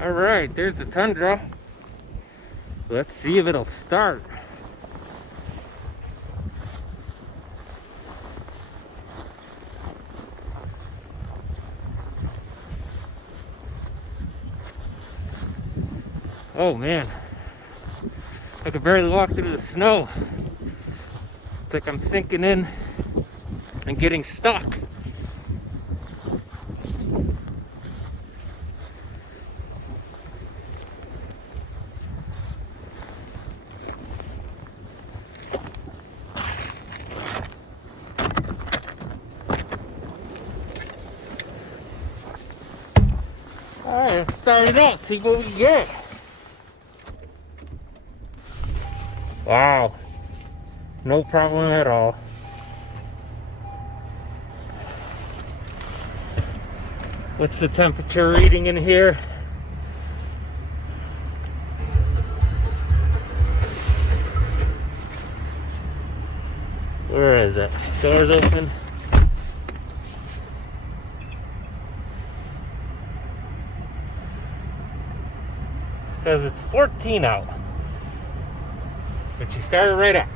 All right, there's the Tundra. Let's see if it'll start. Oh man, I could barely walk through the snow. It's like I'm sinking in and getting stuck. Alright, let's start it up, see what we get. Wow, no problem at all. What's the temperature reading in here? Where is it? Doors open. Says it's 14 out. But she started right at